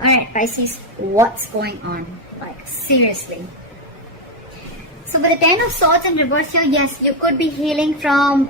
Alright, Pisces, what's going on? Like, seriously. So with the Ten of Swords in reverse here, yes, you could be healing from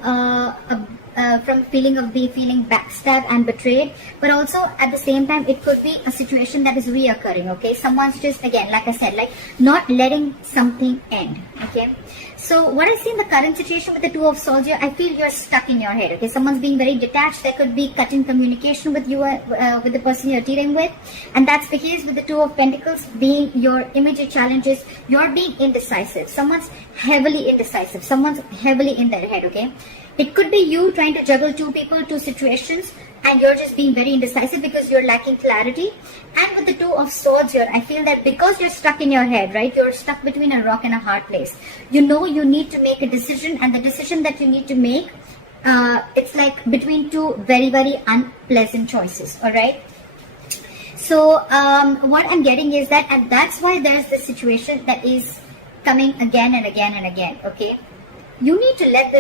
feeling of feeling backstabbed and betrayed, but also at the same time it could be a situation that is reoccurring. Okay, someone's just, again, like I said, like not letting something end. Okay, so what I see in the current situation with the Two of Swords here, I feel you're stuck in your head. Okay, someone's being very detached. There could be cut in communication with you, with the person you're dealing with, and that's because with the Two of Pentacles being your immediate challenges, you're being indecisive. Someone's heavily indecisive. Someone's heavily in their head. Okay. It could be you trying to juggle two people, two situations, and you're just being very indecisive because you're lacking clarity. And with the Two of Swords here, I feel that because you're stuck in your head, right? You're stuck between a rock and a hard place. You know you need to make a decision, and the decision that you need to make, it's like between two very, very unpleasant choices, all right? So what I'm getting is that, and that's why there's this situation that is coming again and again and again, okay? You need to let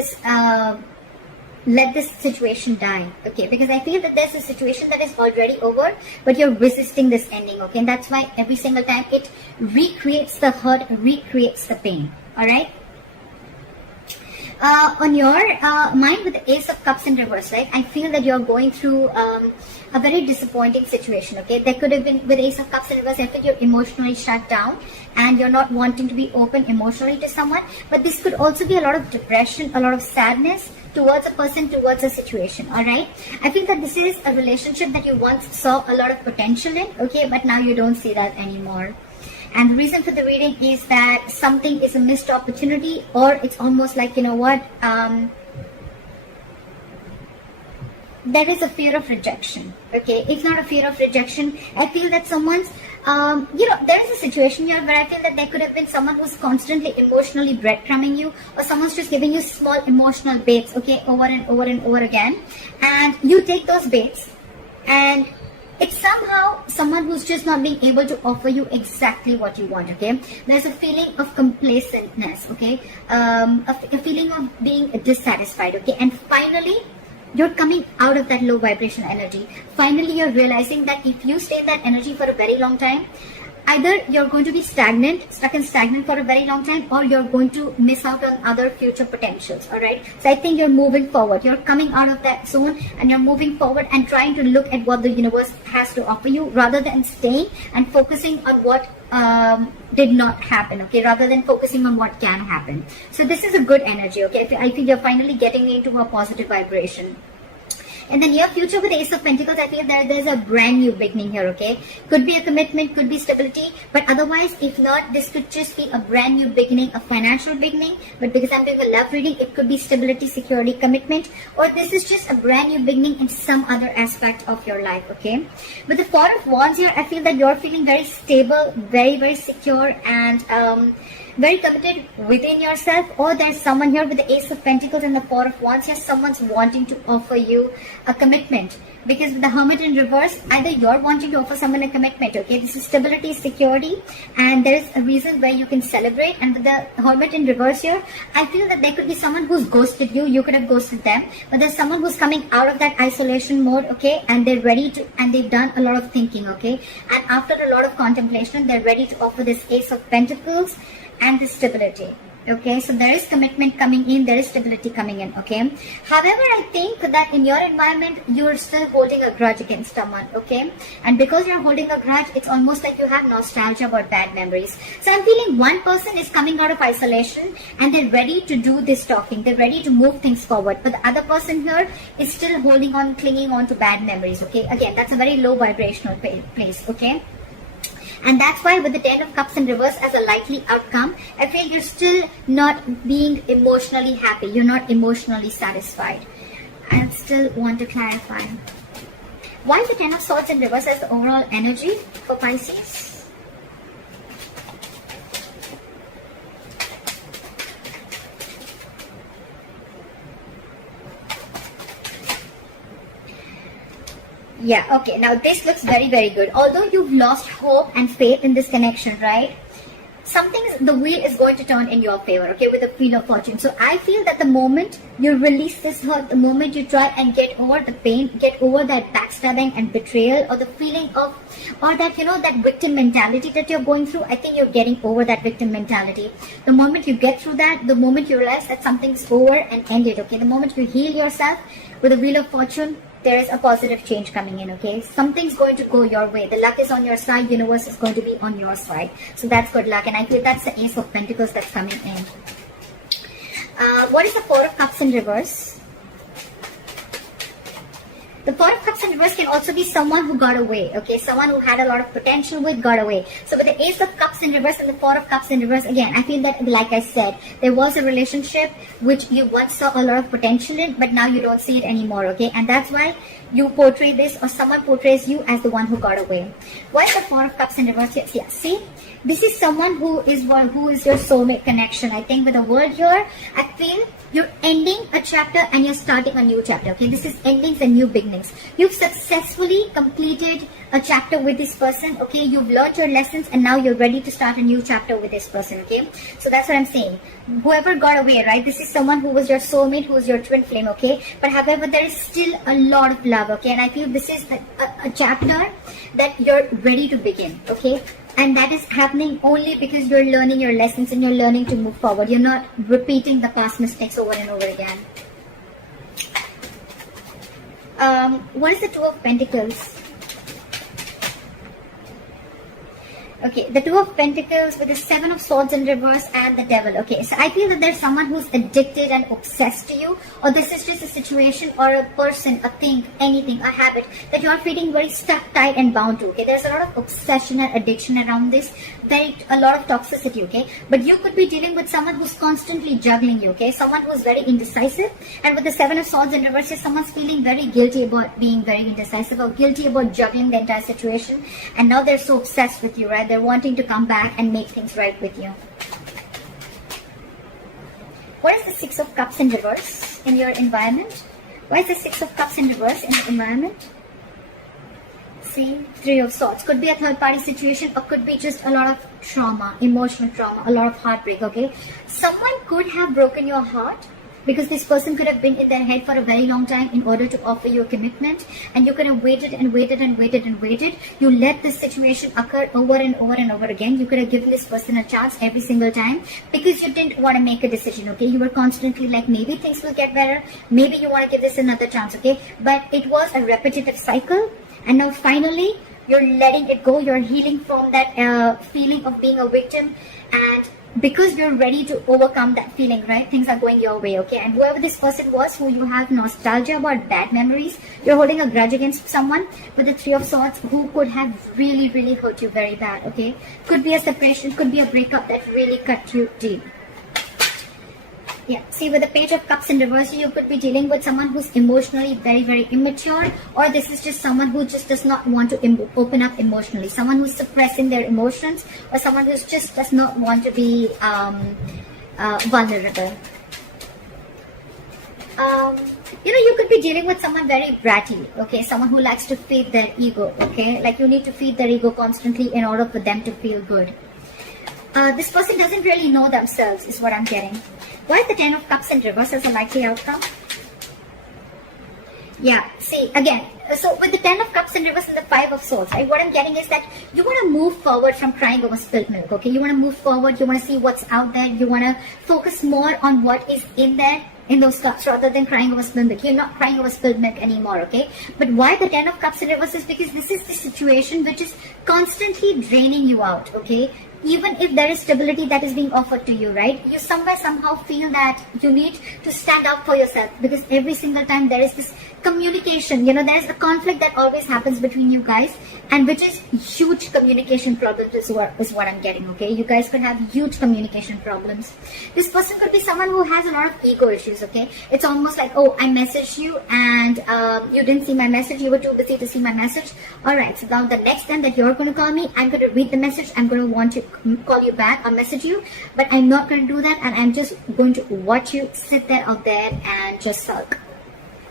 this situation die, okay? Because I feel that there's a situation that is already over, but you're resisting this ending, okay? And that's why every single time it recreates the hurt, recreates the pain, all right? On your mind with the Ace of Cups in reverse, right? I feel that you're going through a very disappointing situation, okay? There could have been, with Ace of Cups in reverse, I feel you're emotionally shut down and you're not wanting to be open emotionally to someone. But this could also be a lot of depression, a lot of sadness towards a person, towards a situation, all right? I feel that this is a relationship that you once saw a lot of potential in, okay? But now you don't see that anymore. And the reason for the reading is that something is a missed opportunity, or it's almost like, you know what, there is a fear of rejection, okay? If not a fear of rejection, I feel that someone's, there is a situation here where I feel that there could have been someone who's constantly emotionally breadcrumbing you, or someone's just giving you small emotional baits, okay, over and over and over again. And you take those baits, and it's somehow someone who's just not being able to offer you exactly what you want, okay? There's a feeling of complacentness, okay? A feeling of being dissatisfied, okay? And finally, you're coming out of that low vibration energy. Finally, you're realizing that if you stay in that energy for a very long time, either you're going to be stuck and stagnant for a very long time, or you're going to miss out on other future potentials, all right? So I think you're moving forward. You're coming out of that zone and you're moving forward and trying to look at what the universe has to offer you, rather than staying and focusing on what did not happen, okay? Rather than focusing on what can happen. So this is a good energy, okay? I think you're finally getting into a positive vibration. In the near future with Ace of Pentacles, I feel that there's a brand new beginning here, okay? Could be a commitment, could be stability, but otherwise, if not, this could just be a brand new beginning, a financial beginning. But because I'm doing a love reading, it could be stability, security, commitment, or this is just a brand new beginning in some other aspect of your life, okay? With the Four of Wands here, I feel that you're feeling very stable, very, very secure, and very committed within yourself. Or there's someone here with the Ace of Pentacles and the Four of Wands here, someone's wanting to offer you a commitment. Because with the Hermit in reverse, either you're wanting to offer someone a commitment, okay? This is stability, security, and there is a reason where you can celebrate. And with the Hermit in reverse here, I feel that there could be someone who's ghosted you. You could have ghosted them, but there's someone who's coming out of that isolation mode, okay? And they're ready to, and they've done a lot of thinking, okay? And after a lot of contemplation, they're ready to offer this Ace of Pentacles and the stability, okay? So there is commitment coming in, there is stability coming in, okay? However, I think that in your environment, you're still holding a grudge against someone, okay? And because you're holding a grudge, it's almost like you have nostalgia about bad memories. So I'm feeling one person is coming out of isolation and they're ready to do this talking, they're ready to move things forward, but the other person here is still holding on, clinging on to bad memories, okay? Again, that's a very low vibrational place, okay? And that's why with the Ten of Cups in reverse as a likely outcome, I feel you're still not being emotionally happy. You're not emotionally satisfied. I still want to clarify. Why is the Ten of Swords in reverse as the overall energy for Pisces? Yeah, okay, now this looks very, very good. Although you've lost hope and faith in this connection, right? the wheel is going to turn in your favor, okay, with the wheel of fortune. So I feel that the moment you release this hurt, the moment you try and get over the pain, get over that backstabbing and betrayal, or the feeling of, or that, that victim mentality that you're going through, I think you're getting over that victim mentality. The moment you get through that, the moment you realize that something's over and ended, okay, the moment you heal yourself with the wheel of fortune, there is a positive change coming in, okay? Something's going to go your way. The luck is on your side. Universe is going to be on your side. So that's good luck. And I feel that's the Ace of Pentacles that's coming in. What is the Four of Cups in reverse? The Four of Cups in reverse can also be someone who got away, okay? Someone who had a lot of potential with got away. So with the Ace of Cups in reverse and the Four of Cups in reverse, again, I feel that, like I said, there was a relationship which you once saw a lot of potential in, but now you don't see it anymore, okay? And that's why you portray this, or someone portrays you as the one who got away. What is the Four of Cups in reverse? Yes, yeah, see? This is someone who is your soulmate connection. I think with the word here, I feel you're ending a chapter and you're starting a new chapter, okay? This is endings and new beginnings. You've successfully completed a chapter with this person, okay? You've learned your lessons and now you're ready to start a new chapter with this person, okay? So that's what I'm saying. Whoever got away, right? This is someone who was your soulmate, who was your twin flame, okay? But however, there is still a lot of love, okay? And I feel this is a chapter that you're ready to begin, okay? And that is happening only because you're learning your lessons and you're learning to move forward. You're not repeating the past mistakes over and over again. What is the Two of Pentacles? Okay, the Two of Pentacles with the Seven of Swords in reverse and the Devil. Okay, so I feel that there's someone who's addicted and obsessed to you, or this is just a situation or a person, a thing, anything, a habit that you're feeling very stuck, tight and bound to. Okay, there's a lot of obsession and addiction around this, a lot of toxicity, okay? But you could be dealing with someone who's constantly juggling you, okay? Someone who's very indecisive, and with the Seven of Swords in reverse, someone's feeling very guilty about being very indecisive or guilty about juggling the entire situation, and now they're so obsessed with you, right? They're wanting to come back and make things right with you. What is the Six of Cups in reverse in your environment? Why is the Six of Cups in reverse in the environment? See, Three of Swords. Could be a third party situation, or could be just a lot of trauma, emotional trauma, a lot of heartbreak, okay? Someone could have broken your heart, because this person could have been in their head for a very long time in order to offer you a commitment, and you could have waited and waited and waited and waited. You let this situation occur over and over and over again. You could have given this person a chance every single time because you didn't want to make a decision, okay? You were constantly like, maybe things will get better, maybe you want to give this another chance, okay? But it was a repetitive cycle, and now finally you're letting it go. You're healing from that feeling of being a victim, and because you're ready to overcome that feeling, right? Things are going your way, okay? And whoever this person was, who you have nostalgia about, bad memories, you're holding a grudge against someone with the Three of Swords who could have really, really hurt you very bad, okay? Could be a separation, could be a breakup that really cut you deep. Yeah, see, with the Page of Cups in reverse, you could be dealing with someone who's emotionally very, very immature, or this is just someone who just does not want to open up emotionally, someone who's suppressing their emotions, or someone who just does not want to be vulnerable. You could be dealing with someone very bratty, okay? Someone who likes to feed their ego, okay? Like you need to feed their ego constantly in order for them to feel good. This person doesn't really know themselves, is what I'm getting. Why is the Ten of Cups in reverse as a likely outcome? Yeah, see, again, so with the Ten of Cups in reverse and the Five of Swords, right, what I'm getting is that you want to move forward from crying over spilled milk, okay? You want to move forward, you want to see what's out there, you want to focus more on what is in there, in those cups, rather than crying over spilled milk. You're not crying over spilled milk anymore, okay? But why the Ten of Cups in reverse is because this is the situation which is constantly draining you out, okay? Even if there is stability that is being offered to you, right? You somehow feel that you need to stand up for yourself, because every single time there is this communication, there is a conflict that always happens between you guys, and which is huge communication problems is what I'm getting, okay? You guys could have huge communication problems. This person could be someone who has a lot of ego issues, okay? It's almost like, oh, I messaged you and you didn't see my message, you were too busy to see my message. Alright, so now the next time that you're going to call me, I'm going to read the message, I'm going to want to call you back or message you, but I'm not going to do that, and I'm just going to watch you sit there out there and just sulk.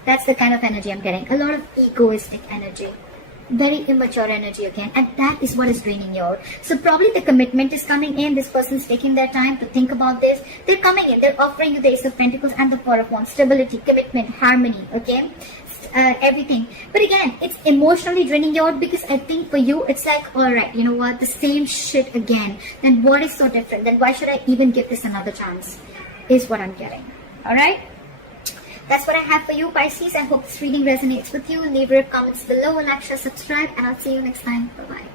That's the kind of energy I'm getting. A lot of egoistic energy. very immature energy again, and that is what is draining you out. So probably the commitment is coming in. This person is taking their time to think about this. They're coming in, they're offering you the Ace of Pentacles and the Four of Wands. Stability, commitment, harmony, okay, everything. But again, it's emotionally draining you out, because I think for you it's like, all right, you know what, the same shit again. Then what is so different? Then why should I even give this another chance, is what I'm getting. All right, that's what I have for you, Pisces. I hope this reading resonates with you. Leave your comments below, like, share, subscribe, and I'll see you next time. Bye bye.